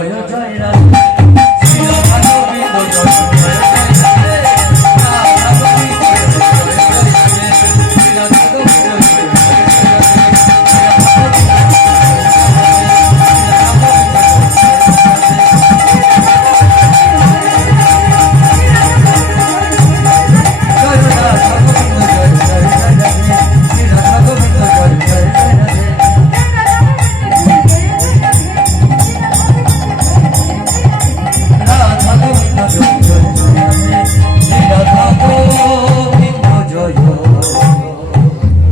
Joy Joy Radhe Shri Radha Govinda Joy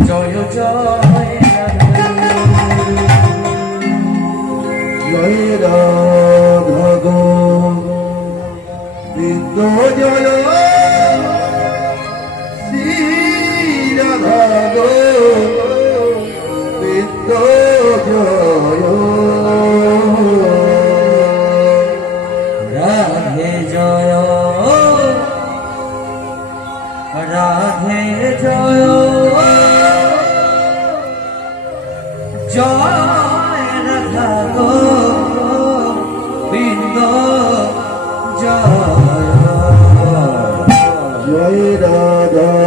Joy Radhe Radha Govinda Joy Joy Radhe Shri Radha Govinda Joy Radhe Joy Joy Radha Govinda Joy Joy Radha